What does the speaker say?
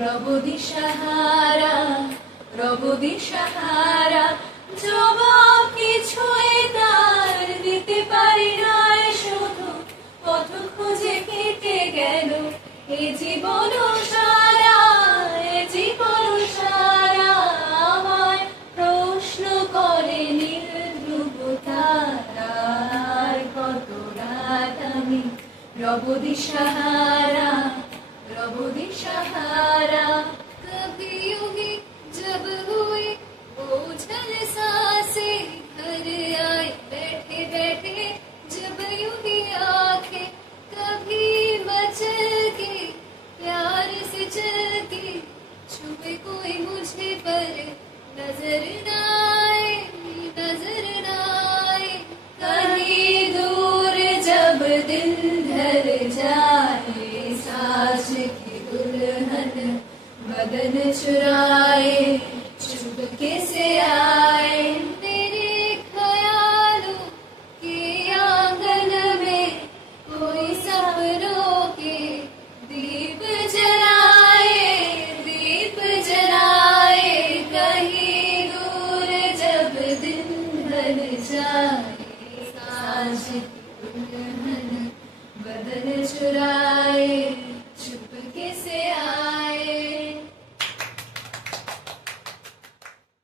রব দিশাহারা, রব দিশাহারা, জবাব কিছুই তার দিতে পারি না, শুধু পথ খুঁজে কেটে গেল এ জীবন সারা, এ জীবন সারা। আমায় প্রশ্ন করে নীল ধ্রুব তারার, কত রাত আমি রব দিশাহারা, रब दिशहारा। कभी यूं ही जब हुई ओझल सांसें घर आए बैठे बैठे, जब यूं ही आंखें कभी मचलती प्यार से चलती, छुपे कोई मुझे पर नजर न आए, नजर न आए। कहीं दूर जब दिल ढल जाए, साज की दुल्हन बदन चुराए, चुपके से आए मेरे ख्यालों के आंगन में, कोई सपनों के दीप जलाए, दीप जलाए। कहीं दूर जब दिन ढल जाए, साज की दुल्हन